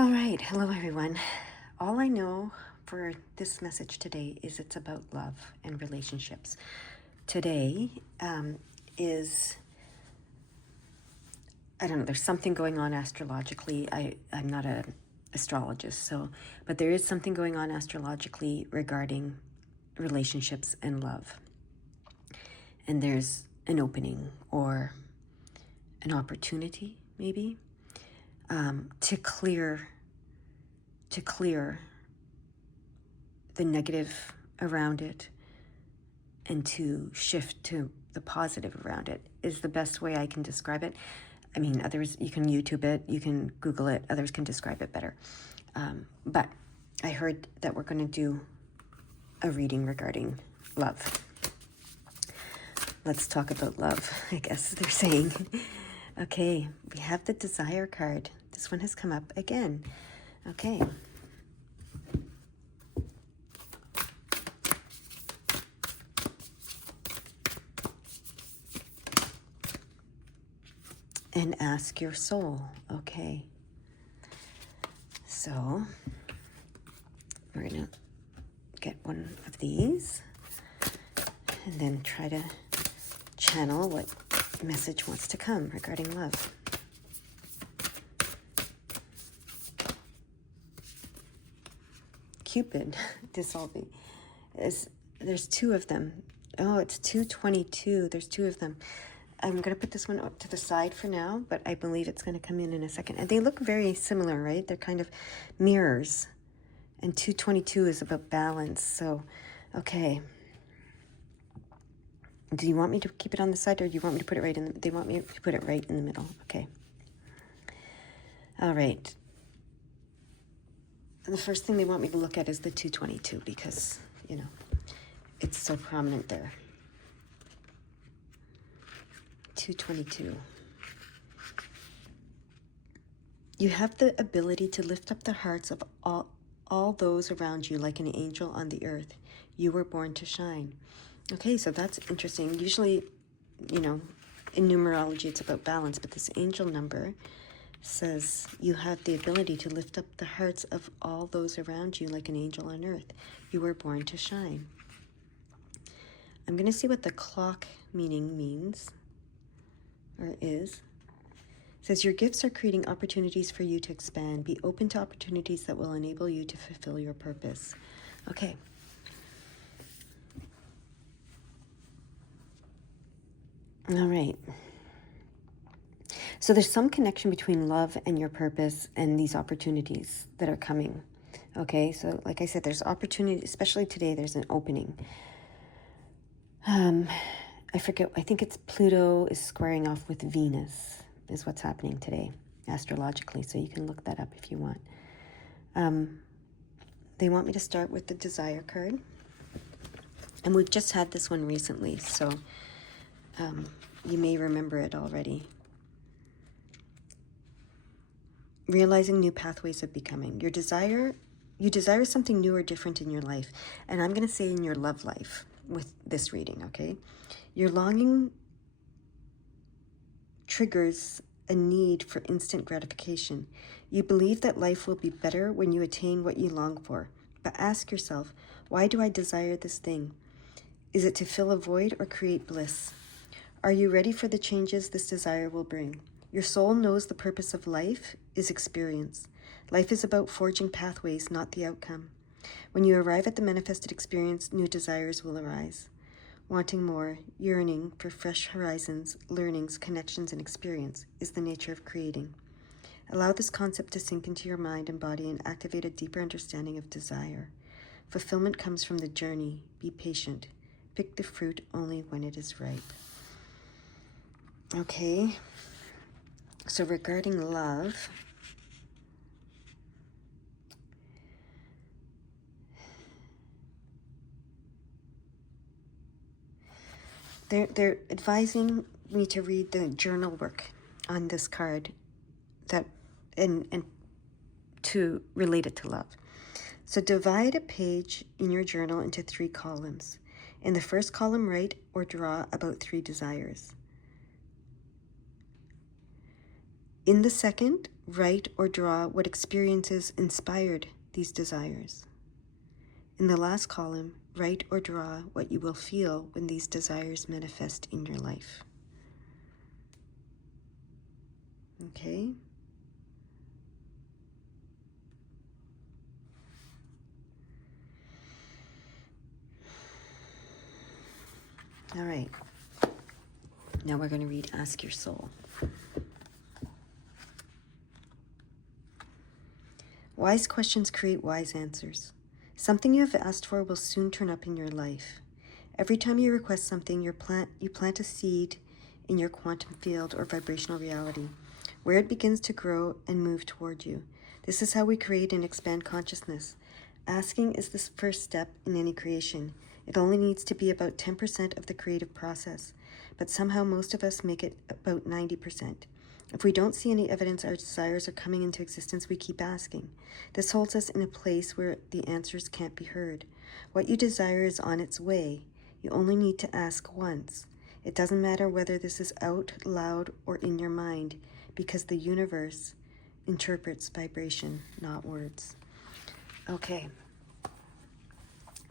All right, hello everyone. All I know for this message today is it's about love and relationships. Today is, I don't know, there's something going on astrologically. I'm not an astrologist, but there is something going on astrologically regarding relationships and love. And there's an opening or an opportunity, maybe, to clear the negative around it and to shift to the positive around it is the best way I can describe it. I mean, others, you can YouTube it, you can Google it, others can describe it better. But I heard that we're going to do a reading regarding love. Let's talk about love, I guess they're saying. Okay, we have the Desire card. This one has come up again. Okay. And ask your soul. Okay. So we're going to get one of these and then try to channel what message wants to come regarding love. Cupid dissolving. There's two of them. Oh, it's 222. There's two of them. I'm going to put this one up to the side for now, but I believe it's going to come in a second. And they look very similar, right? They're kind of mirrors. And 222 is about balance. So, okay. Do you want me to keep it on the side, or do you want me to put it right in the... They want me to put it right in the middle. Okay. All right. And the first thing they want me to look at is the 222 because, you know, it's so prominent there. 222. You have the ability to lift up the hearts of all those around you like an angel on the earth. You were born to shine. Okay, so that's interesting. Usually, you know, in numerology it's about balance, but this angel number says you have the ability to lift up the hearts of all those around you like an angel on earth. You were born to shine. I'm going to see what the clock meaning means. Or is. It says your gifts are creating opportunities for you to expand. Be open to opportunities that will enable you to fulfill your purpose. Okay. All right. So there's some connection between love and your purpose and these opportunities that are coming. Okay, so like I said, there's opportunity, especially today, there's an opening. I forget, I think it's Pluto is squaring off with Venus is what's happening today, astrologically, so you can look that up if you want. They want me to start with the Desire card. And we've just had this one recently, so you may remember it already. Realizing new pathways of becoming. You desire something new or different in your life. And I'm going to say in your love life with this reading, okay? Your longing triggers a need for instant gratification. You believe that life will be better when you attain what you long for. But ask yourself, why do I desire this thing? Is it to fill a void or create bliss? Are you ready for the changes this desire will bring? Your soul knows the purpose of life is experience. Life is about forging pathways, not the outcome. When you arrive at the manifested experience, new desires will arise. Wanting more, yearning for fresh horizons, learnings, connections, and experience is the nature of creating. Allow this concept to sink into your mind and body and activate a deeper understanding of desire. Fulfillment comes from the journey. Be patient. Pick the fruit only when it is ripe. Okay, so regarding love, they're advising me to read the journal work on this card that and to relate it to love. So divide a page in your journal into 3 columns. In the first column, write or draw about 3 desires. In the second, write or draw what experiences inspired these desires. In the last column, write or draw what you will feel when these desires manifest in your life. Okay? All right. Now we're going to read Ask Your Soul. Wise questions create wise answers. Something you have asked for will soon turn up in your life. Every time you request something, you plant a seed in your quantum field or vibrational reality, where it begins to grow and move toward you. This is how we create and expand consciousness. Asking is the first step in any creation. It only needs to be about 10% of the creative process, but somehow most of us make it about 90%. If we don't see any evidence our desires are coming into existence, we keep asking. This holds us in a place where the answers can't be heard. What you desire is on its way. You only need to ask once. It doesn't matter whether this is out loud or in your mind, because the universe interprets vibration, not words. Okay.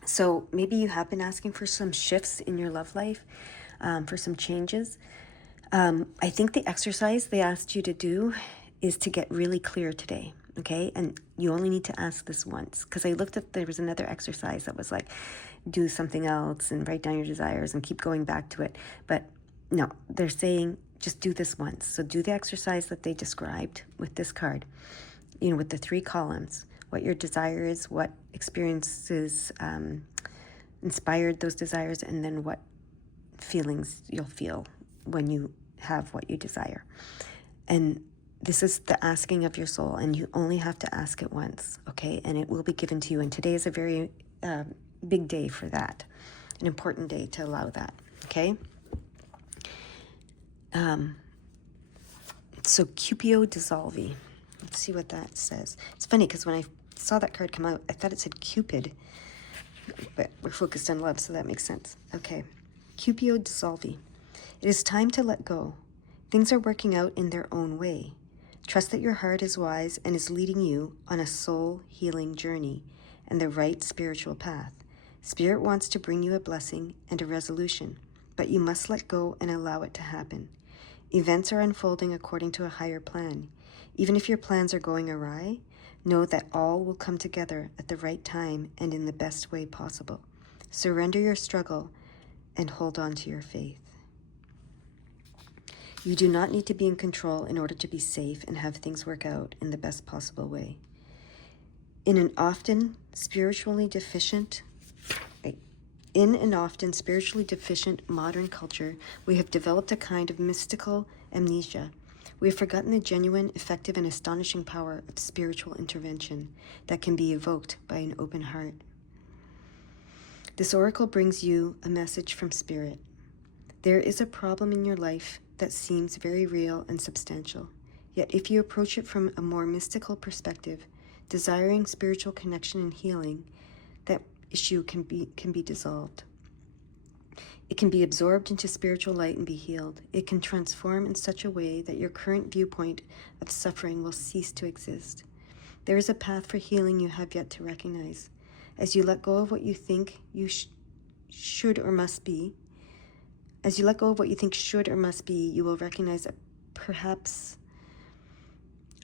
So maybe you have been asking for some shifts in your love life, for some changes. I think the exercise they asked you to do is to get really clear today, okay? And you only need to ask this once, because I looked at, there was another exercise that was like, do something else and write down your desires and keep going back to it. But no, they're saying just do this once. So do the exercise that they described with this card, with the 3 columns, what your desire is, what experiences inspired those desires, and then what feelings you'll feel when you have what you desire. And this is the asking of your soul, and you only have to ask it once, okay? And it will be given to you. And today is a very big day for that, an important day to allow that, okay? So Cupio Dissolvi. Let's see what that says. It's funny because when I saw that card come out, I thought it said Cupid, but we're focused on love, so that makes sense. Okay, Cupio Dissolvi. It is time to let go. Things are working out in their own way. Trust that your heart is wise and is leading you on a soul healing journey and the right spiritual path. Spirit wants to bring you a blessing and a resolution, but you must let go and allow it to happen. Events are unfolding according to a higher plan. Even if your plans are going awry, know that all will come together at the right time and in the best way possible. Surrender your struggle and hold on to your faith. You do not need to be in control in order to be safe and have things work out in the best possible way. In an often spiritually deficient modern culture, we have developed a kind of mystical amnesia. We have forgotten the genuine, effective, and astonishing power of spiritual intervention that can be evoked by an open heart. This oracle brings you a message from Spirit. There is a problem in your life that seems very real and substantial. Yet if you approach it from a more mystical perspective, desiring spiritual connection and healing, that issue can be dissolved. It can be absorbed into spiritual light and be healed. It can transform in such a way that your current viewpoint of suffering will cease to exist. There is a path for healing you have yet to recognize. As you let go of what you think you should or must be, you will recognize a perhaps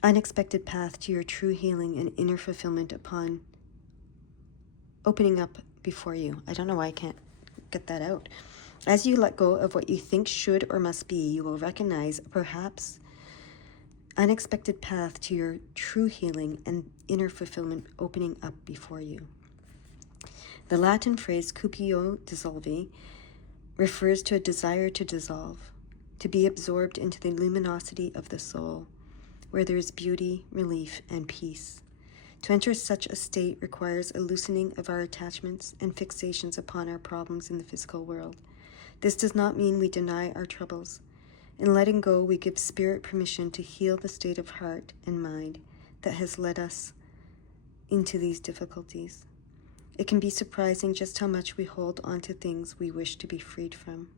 unexpected path to your true healing and inner fulfillment upon opening up before you. I don't know why I can't get that out. As you let go of what you think should or must be, you will recognize a perhaps unexpected path to your true healing and inner fulfillment opening up before you. The Latin phrase Cupio Dissolvi refers to a desire to dissolve, to be absorbed into the luminosity of the soul, where there is beauty, relief, and peace. To enter such a state requires a loosening of our attachments and fixations upon our problems in the physical world. This does not mean we deny our troubles. In letting go, we give Spirit permission to heal the state of heart and mind that has led us into these difficulties. It can be surprising just how much we hold on to things we wish to be freed from.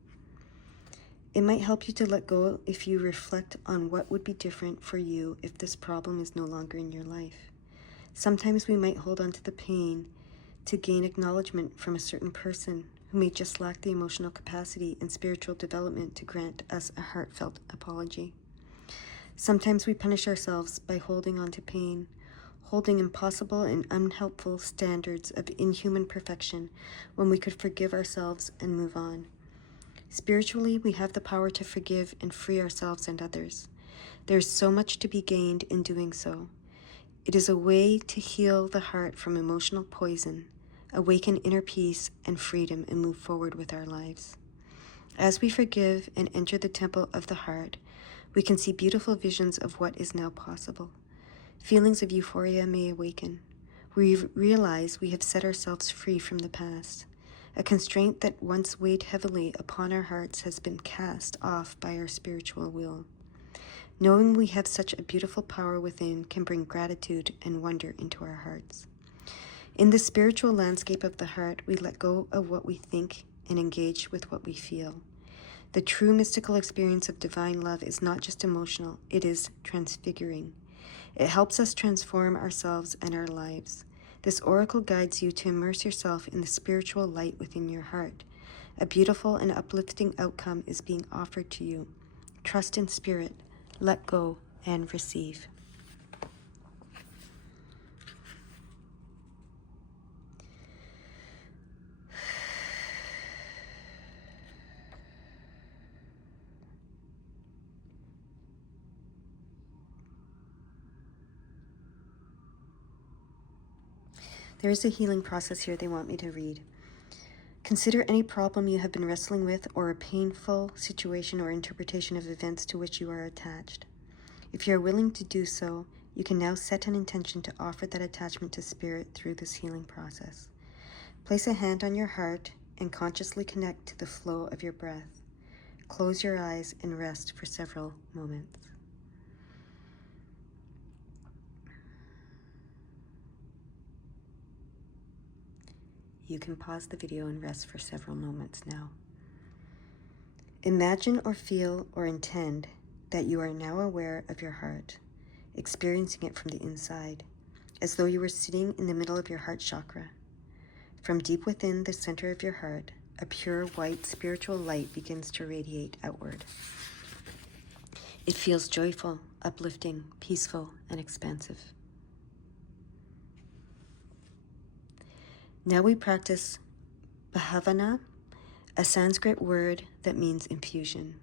It might help you to let go if you reflect on what would be different for you if this problem is no longer in your life. Sometimes we might hold on to the pain to gain acknowledgement from a certain person who may just lack the emotional capacity and spiritual development to grant us a heartfelt apology. Sometimes we punish ourselves by holding on to pain, holding impossible and unhelpful standards of inhuman perfection when we could forgive ourselves and move on. Spiritually, we have the power to forgive and free ourselves and others. There is so much to be gained in doing so. It is a way to heal the heart from emotional poison, awaken inner peace and freedom, and move forward with our lives. As we forgive and enter the temple of the heart, we can see beautiful visions of what is now possible. Feelings of euphoria may awaken. We realize we have set ourselves free from the past. A constraint that once weighed heavily upon our hearts has been cast off by our spiritual will. Knowing we have such a beautiful power within can bring gratitude and wonder into our hearts. In the spiritual landscape of the heart, we let go of what we think and engage with what we feel. The true mystical experience of divine love is not just emotional, it is transfiguring. It helps us transform ourselves and our lives. This oracle guides you to immerse yourself in the spiritual light within your heart. A beautiful and uplifting outcome is being offered to you. Trust in spirit, let go, and receive. There is a healing process here they want me to read. Consider any problem you have been wrestling with or a painful situation or interpretation of events to which you are attached. If you are willing to do so, you can now set an intention to offer that attachment to spirit through this healing process. Place a hand on your heart and consciously connect to the flow of your breath. Close your eyes and rest for several moments. You can pause the video and rest for several moments now. Imagine or feel or intend that you are now aware of your heart, experiencing it from the inside, as though you were sitting in the middle of your heart chakra. From deep within the center of your heart, a pure white spiritual light begins to radiate outward. It feels joyful, uplifting, peaceful, and expansive. Now we practice Bhavana, a Sanskrit word that means infusion.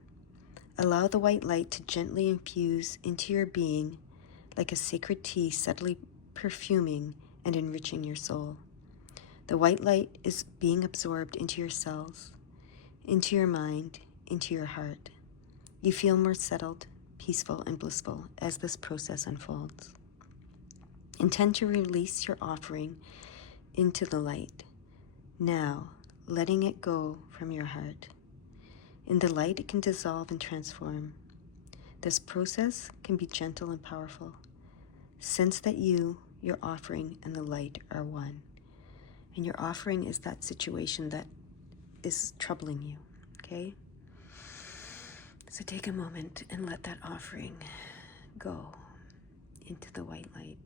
Allow the white light to gently infuse into your being like a sacred tea subtly perfuming and enriching your soul. The white light is being absorbed into your cells, into your mind, into your heart. You feel more settled, peaceful, and blissful as this process unfolds. Intend to release your offering into the light. Now, letting it go from your heart. In the light, it can dissolve and transform. This process can be gentle and powerful. Sense that you, your offering, and the light are one. And your offering is that situation that is troubling you, okay? So take a moment and let that offering go into the white light.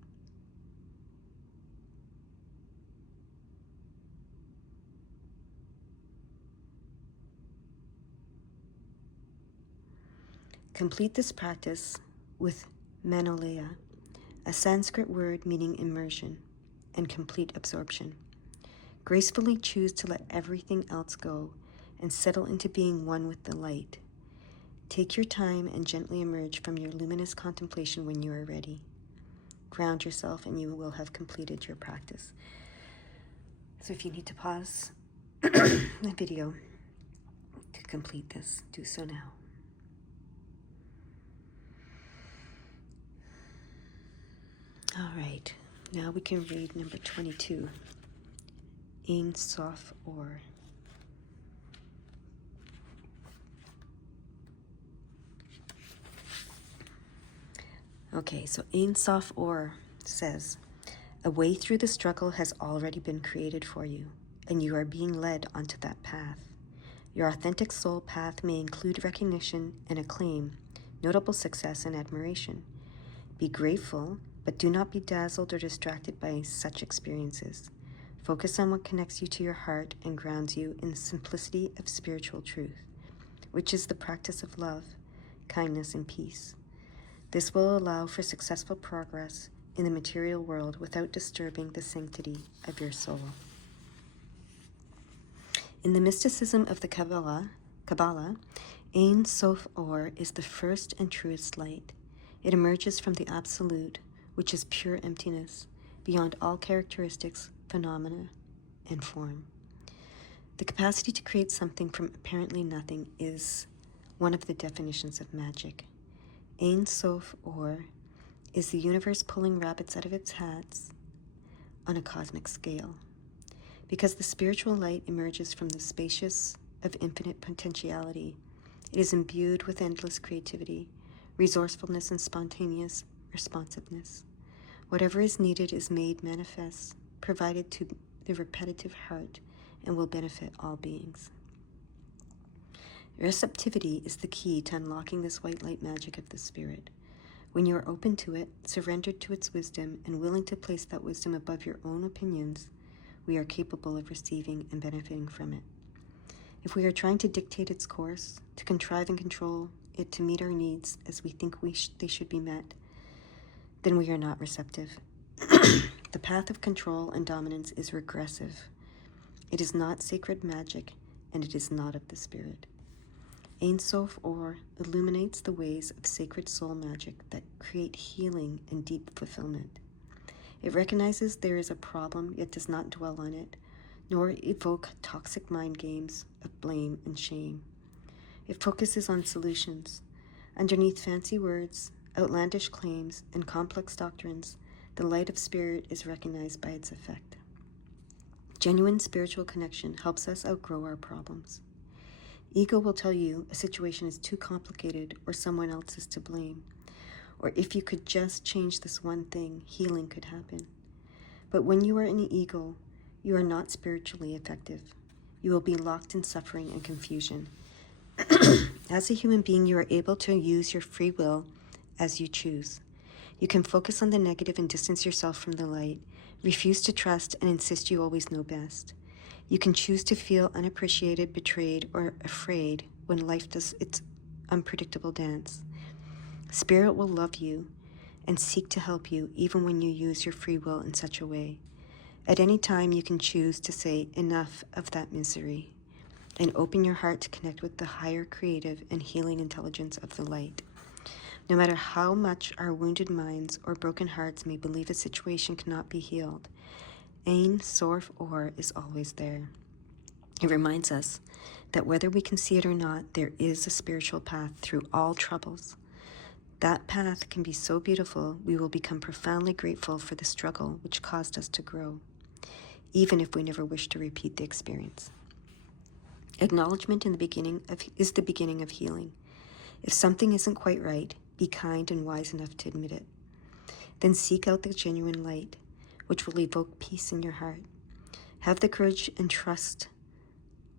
Complete this practice with Manolaya, a Sanskrit word meaning immersion and complete absorption. Gracefully choose to let everything else go and settle into being one with the light. Take your time and gently emerge from your luminous contemplation when you are ready. Ground yourself and you will have completed your practice. So if you need to pause the video to complete this, do so now. All right, now we can read number 22, Ein Sof Or. Okay, so Ein Sof Or says, a way through the struggle has already been created for you, and you are being led onto that path. Your authentic soul path may include recognition and acclaim, notable success and admiration. Be grateful, but do not be dazzled or distracted by such experiences. Focus on what connects you to your heart and grounds you in the simplicity of spiritual truth, which is the practice of love, kindness, and peace. This will allow for successful progress in the material world without disturbing the sanctity of your soul. In the mysticism of the Kabbalah, Ein Sof Or is the first and truest light. It emerges from the Absolute, which is pure emptiness, beyond all characteristics, phenomena, and form. The capacity to create something from apparently nothing is one of the definitions of magic. Ein Sof Or is the universe pulling rabbits out of its hats on a cosmic scale. Because the spiritual light emerges from the spacious of infinite potentiality, it is imbued with endless creativity, resourcefulness, and spontaneous responsiveness. Whatever is needed is made manifest, provided to the repetitive heart, and will benefit all beings. Receptivity is the key to unlocking this white light magic of the Spirit. When you are open to it, surrendered to its wisdom, and willing to place that wisdom above your own opinions, we are capable of receiving and benefiting from it. If we are trying to dictate its course, to contrive and control it to meet our needs as we think they should be met, then we are not receptive. The path of control and dominance is regressive. It is not sacred magic, and it is not of the Spirit. Ein Sof Or illuminates the ways of sacred soul magic that create healing and deep fulfillment. It recognizes there is a problem, yet does not dwell on it, nor evoke toxic mind games of blame and shame. It focuses on solutions. Underneath fancy words, outlandish claims, and complex doctrines, the light of spirit is recognized by its effect. Genuine spiritual connection helps us outgrow our problems. Ego will tell you a situation is too complicated or someone else is to blame. Or if you could just change this one thing, healing could happen. But when you are in the ego, you are not spiritually effective. You will be locked in suffering and confusion. As a human being, you are able to use your free will as you choose. You can focus on the negative and distance yourself from the light, refuse to trust and insist you always know best. You can choose to feel unappreciated, betrayed, or afraid when life does its unpredictable dance. Spirit will love you and seek to help you even when you use your free will in such a way. At any time, you can choose to say enough of that misery and open your heart to connect with the higher creative and healing intelligence of the light. No matter how much our wounded minds or broken hearts may believe a situation cannot be healed, Ein Sof Or is always there. It reminds us that whether we can see it or not, there is a spiritual path through all troubles. That path can be so beautiful, we will become profoundly grateful for the struggle which caused us to grow, even if we never wish to repeat the experience. Acknowledgement is the beginning of healing. If something isn't quite right, be kind and wise enough to admit it. Then seek out the genuine light, which will evoke peace in your heart. Have the courage and trust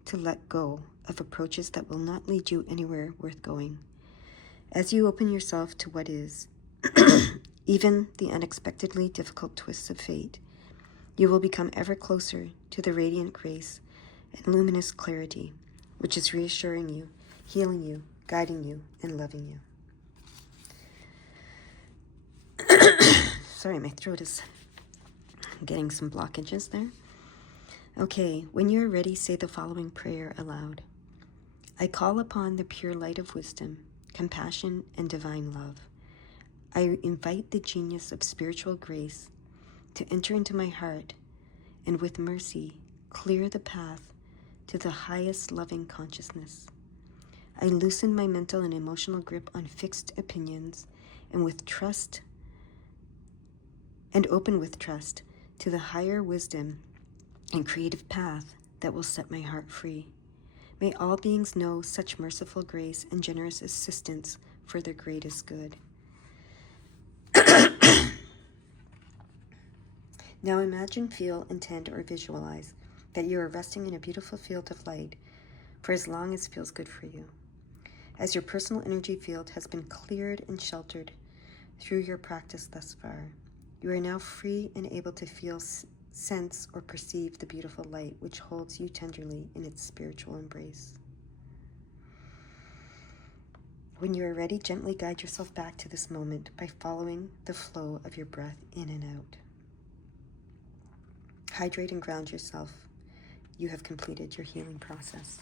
to let go of approaches that will not lead you anywhere worth going. As you open yourself to what is, even the unexpectedly difficult twists of fate, you will become ever closer to the radiant grace and luminous clarity, which is reassuring you, healing you, guiding you, and loving you. Sorry, my throat is getting some blockages there. Okay, when you are ready, say the following prayer aloud. I call upon the pure light of wisdom, compassion, and divine love. I invite the genius of spiritual grace to enter into my heart and with mercy clear the path to the highest loving consciousness. I loosen my mental and emotional grip on fixed opinions and open with trust to the higher wisdom and creative path that will set my heart free. May all beings know such merciful grace and generous assistance for their greatest good. Now imagine, feel, intend, or visualize that you are resting in a beautiful field of light for as long as feels good for you. As your personal energy field has been cleared and sheltered through your practice thus far, you are now free and able to feel, sense, or perceive the beautiful light which holds you tenderly in its spiritual embrace. When you are ready, gently guide yourself back to this moment by following the flow of your breath in and out. Hydrate and ground yourself. You have completed your healing process.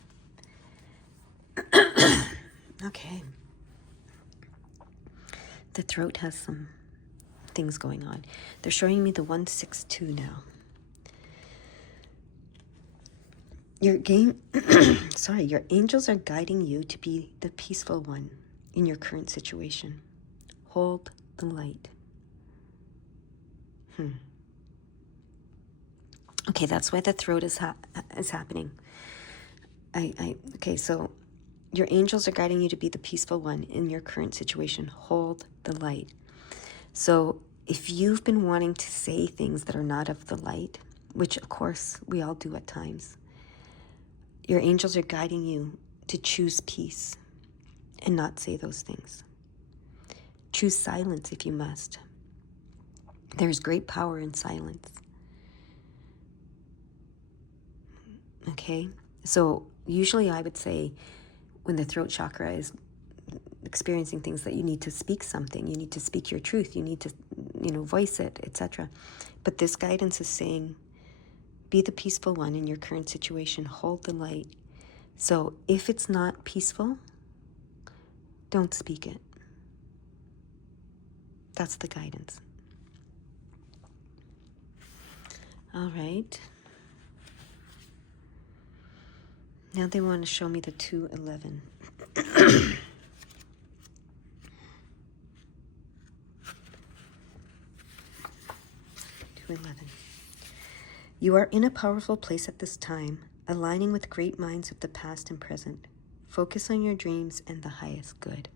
Okay. The throat has some things going on. They're showing me the 162 now. Your angels are guiding you to be the peaceful one in your current situation. Hold the light. Okay, that's why the throat is happening. Okay, so your angels are guiding you to be the peaceful one in your current situation. Hold the light. So if you've been wanting to say things that are not of the light, which of course we all do at times, your angels are guiding you to choose peace and not say those things. Choose silence if you must. There's great power in silence. Okay? So usually I would say when the throat chakra is experiencing things that you need to speak something, you need to speak your truth, you need to, voice it, etc. But this guidance is saying, be the peaceful one in your current situation. Hold the light. So if it's not peaceful, don't speak it. That's the guidance. All right. Now they want to show me the 211. 211. You are in a powerful place at this time, aligning with great minds of the past and present. Focus on your dreams and the highest good.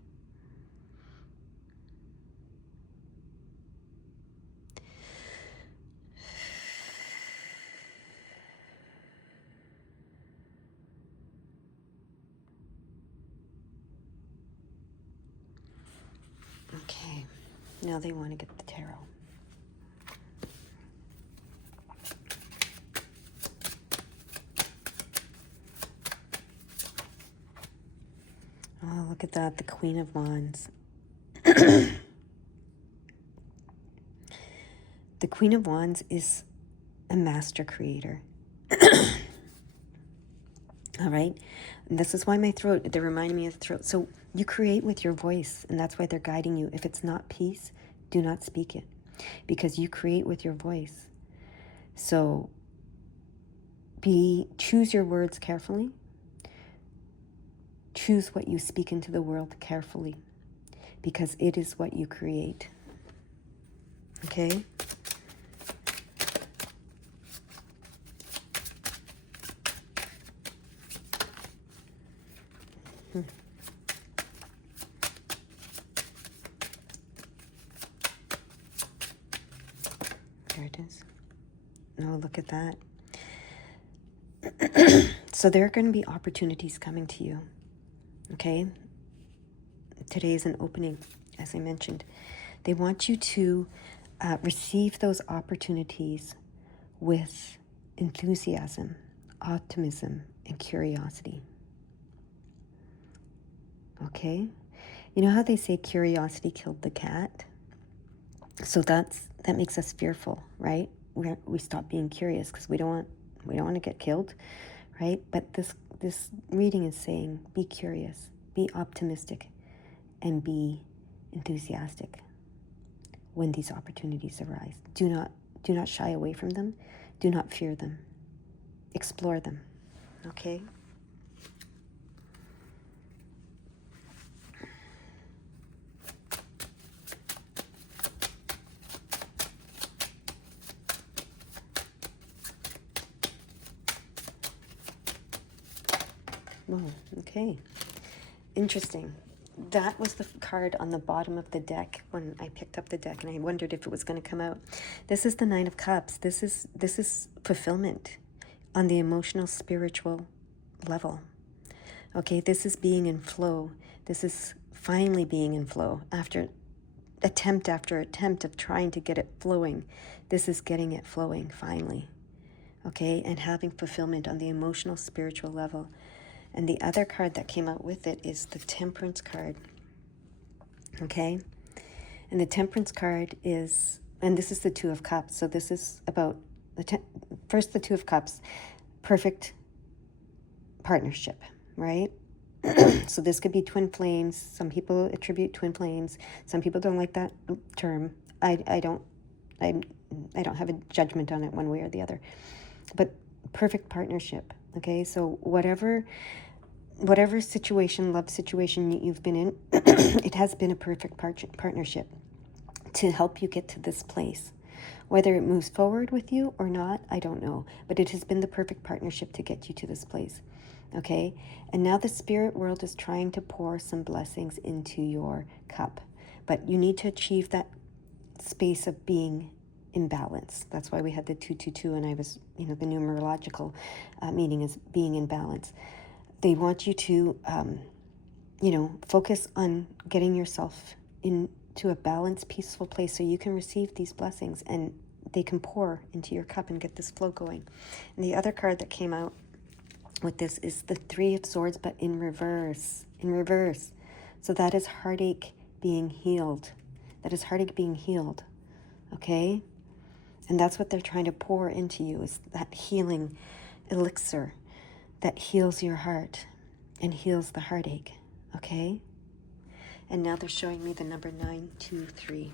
Okay, now they want to get the tarot. Oh, look at that, the Queen of Wands. The Queen of Wands is a master creator. All right? And this is why my throat, they're reminding me of the throat. So you create with your voice, and that's why they're guiding you. If it's not peace, do not speak it, because you create with your voice. So choose your words carefully. Choose what you speak into the world carefully, because it is what you create. Okay? There it is. Oh, look at that. So there are going to be opportunities coming to you. Okay? Today is an opening, as I mentioned. They want you to receive those opportunities with enthusiasm, optimism, and curiosity. Okay? You know how they say curiosity killed the cat? So that makes us fearful, right? We stop being curious because we don't want to get killed, right? But this reading is saying, be curious, be optimistic, and be enthusiastic when these opportunities arise. Do not shy away from them. Do not fear them. Explore them. Okay? Oh, okay. Interesting. That was the card on the bottom of the deck when I picked up the deck, and I wondered if it was going to come out. This is the Nine of Cups. This is fulfillment on the emotional, spiritual level. Okay, this is being in flow. This is finally being in flow after attempt of trying to get it flowing. This is getting it flowing finally. Okay, and having fulfillment on the emotional, spiritual level. And the other card that came out with it is the Temperance card. Okay, and the Temperance card is, and this is the Two of Cups. So this is about first the Two of Cups, perfect partnership, right? So this could be twin flames. Some people attribute twin flames. Some people don't like that term. I don't have a judgment on it one way or the other. But perfect partnership. Okay, so whatever situation, love situation you've been in, it has been a perfect partnership to help you get to this place. Whether it moves forward with you or not, I don't know. But it has been the perfect partnership to get you to this place. Okay? And now the spirit world is trying to pour some blessings into your cup. But you need to achieve that space of being in balance. That's why we had the 222, and I was, the numerological meaning is being in balance. They want you to, focus on getting yourself into a balanced, peaceful place so you can receive these blessings and they can pour into your cup and get this flow going. And the other card that came out with this is the Three of Swords, but in reverse. So that is heartache being healed. Okay? And that's what they're trying to pour into you, is that healing elixir that heals your heart and heals the heartache. Okay? And now they're showing me the number 923.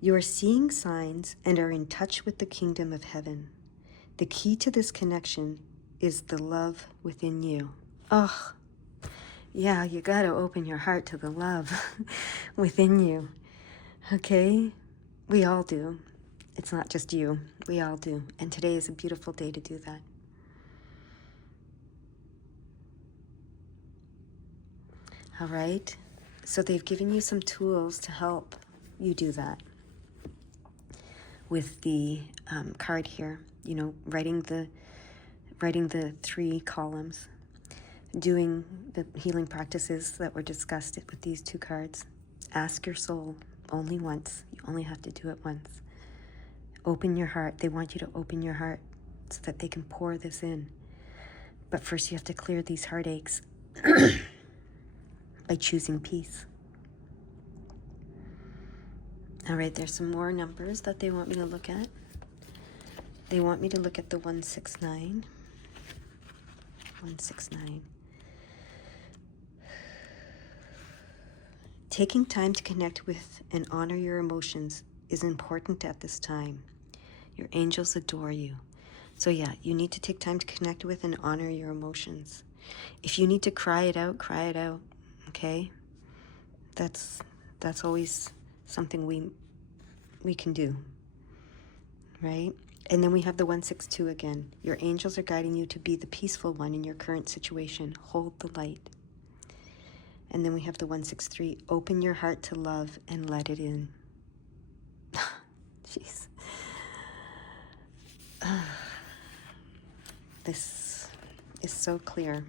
You are seeing signs and are in touch with the kingdom of heaven. The key to this connection is the love within you. Oh, yeah, you got to open your heart to the love within you. Okay? We all do. It's not just you. We all do. And today is a beautiful day to do that. All right? So they've given you some tools to help you do that. With the card here, writing the 3 columns, doing the healing practices that were discussed with these 2 cards. Ask your soul only once. You only have to do it once. Open your heart. They want you to open your heart so that they can pour this in. But first you have to clear these heartaches by choosing peace. All right, there's some more numbers that they want me to look at. They want me to look at the 169. 169. Taking time to connect with and honor your emotions is important at this time. Your angels adore you. So yeah, you need to take time to connect with and honor your emotions. If you need to cry it out, okay? That's always something we can do, right? And then we have the 162 again. Your angels are guiding you to be the peaceful one in your current situation. Hold the light. And then we have the 163. Open your heart to love and let it in. Jeez. This is so clear.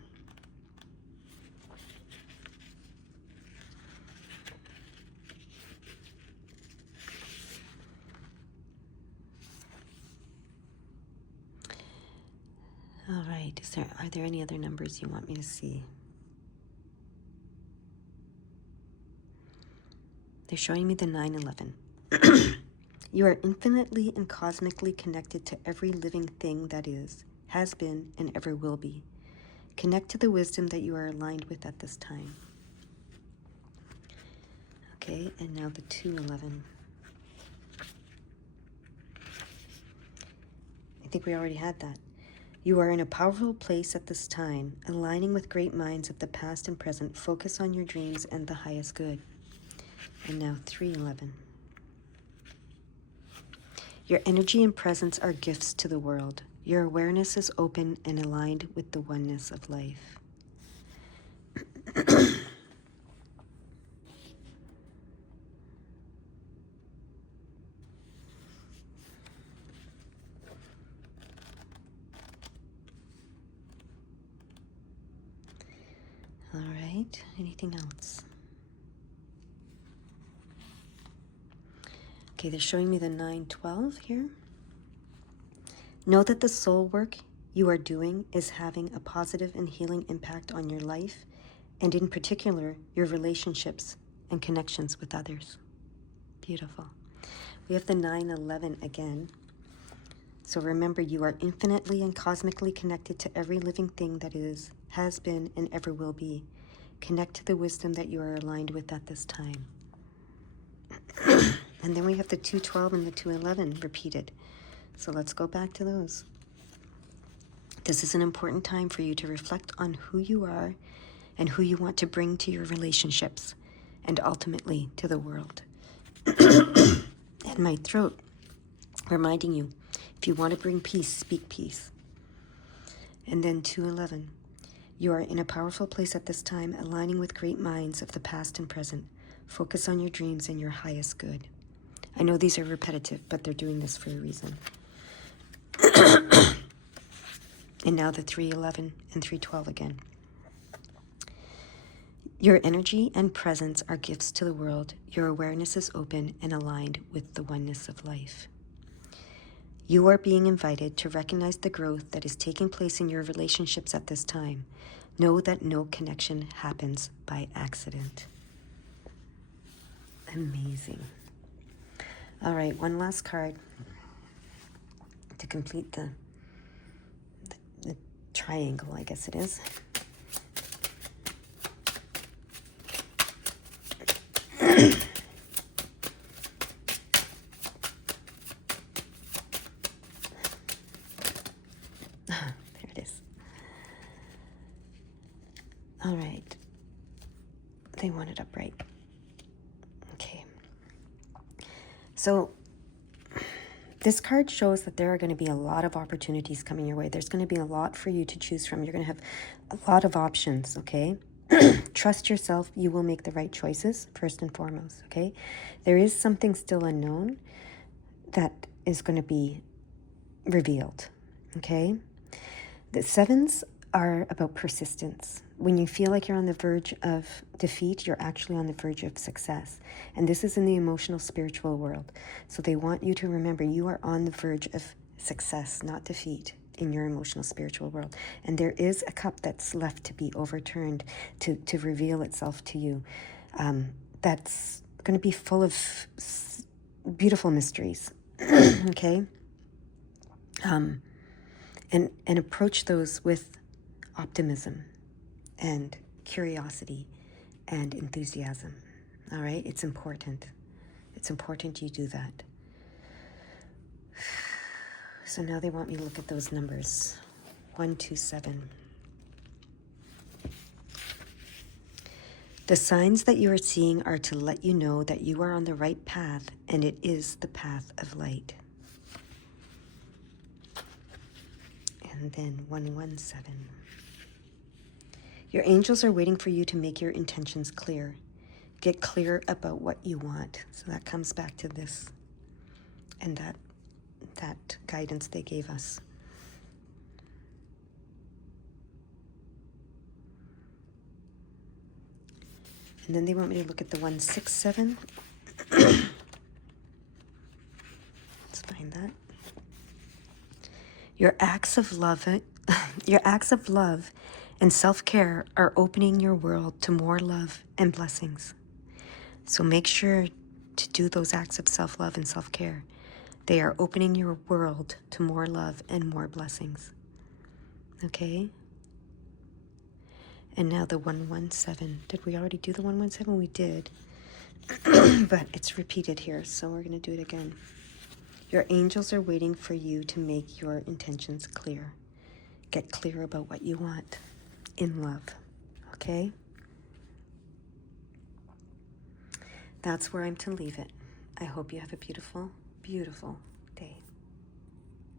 All right, are there any other numbers you want me to see? They're showing me the 911. You are infinitely and cosmically connected to every living thing that is, has been, and ever will be. Connect to the wisdom that you are aligned with at this time. Okay, and now the 211. I think we already had that. You are in a powerful place at this time, aligning with great minds of the past and present. Focus on your dreams and the highest good. And now 311. Your energy and presence are gifts to the world. Your awareness is open and aligned with the oneness of life. right, anything else? Okay, they're showing me the 912 here. Know that the soul work you are doing is having a positive and healing impact on your life, and in particular, your relationships and connections with others. Beautiful. We have the 911 again. So remember, you are infinitely and cosmically connected to every living thing that is, has been, and ever will be. Connect to the wisdom that you are aligned with at this time. And then we have the 212 and the 211 repeated. So let's go back to those. This is an important time for you to reflect on who you are and who you want to bring to your relationships and ultimately to the world. And my throat reminding you, if you want to bring peace, speak peace. And then 211. You are in a powerful place at this time, aligning with great minds of the past and present. Focus on your dreams and your highest good. I know these are repetitive, but they're doing this for a reason. And now the 311 and 312 again. Your energy and presence are gifts to the world. Your awareness is open and aligned with the oneness of life. You are being invited to recognize the growth that is taking place in your relationships at this time. Know that no connection happens by accident. Amazing. All right, one last card to complete the triangle, I guess it is. There it is. All right. They want it upright. Okay. So this card shows that there are going to be a lot of opportunities coming your way. There's going to be a lot for you to choose from. You're going to have a lot of options, okay? Trust yourself. You will make the right choices, first and foremost, okay? There is something still unknown that is going to be revealed, okay? The sevens are about persistence. When you feel like you're on the verge of defeat, you're actually on the verge of success. And this is in the emotional, spiritual world. So they want you to remember you are on the verge of success, not defeat, in your emotional, spiritual world. And there is a cup that's left to be overturned, to reveal itself to you. That's going to be full of beautiful mysteries, okay? And approach those with optimism and curiosity and enthusiasm. All right? It's important. It's important you do that. So now they want me to look at those numbers. 1, 2, 7. The signs that you are seeing are to let you know that you are on the right path, and it is the path of light. And then 117. Your angels are waiting for you to make your intentions clear. Get clear about what you want. So that comes back to this and that guidance they gave us. And then they want me to look at the 167. Let's find that. Your acts of love and self-care are opening your world to more love and blessings. So make sure to do those acts of self-love and self-care. They are opening your world to more love and more blessings. Okay? And now the 117. Did we already do the 117? We did. But it's repeated here, so we're going to do it again. Your angels are waiting for you to make your intentions clear. Get clear about what you want in love. Okay? That's where I'm to leave it. I hope you have a beautiful, beautiful